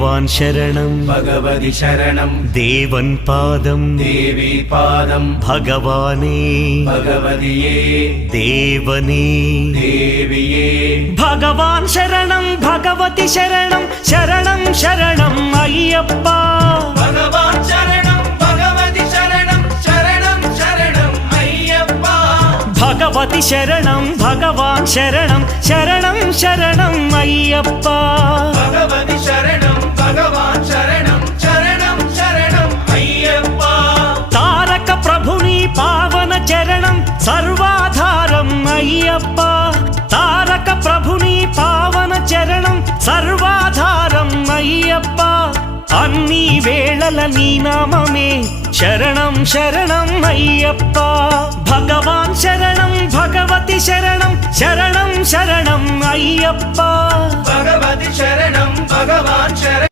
ഭഗവാൻ ശരണം ഭഗവതി ശരണം ദേവൻ പാദം ദേവി പാദം ഭഗവാനേ ഭഗവതിയേ ദേവനേ ദേവിയേ ഭഗവാൻ ശരണം ഭഗവതി ശരണം ശരണം ശരണം അയ്യപ്പ ഭഗവാൻ ശരണം ഭഗവതി ശരണം ശരണം ശരണം അയ്യപ്പ ഭഗവതി ശരണം ഭഗവാൻ ശരണം ശരണം ശരണം അയ്യപ്പ ഭഗവതി ശരണം ഭഗവാൻ ശരണം ശരണം ശരണം അയ്യപ്പ താരക ప్రభుని పావన చరణం సర్వాధారం అయ్యప్ప తారక ప్రభుని పావన చరణం సర్వాధారం అయ్యప్ప అన్ని వేళల నీ నామమే శరణం శరణం అయ్యప్ప భగవాన్ శరణం భగవతి శరణం శరణం శరణం అయ్యప్ప భగవతి శరణం భగవాన్ శరణం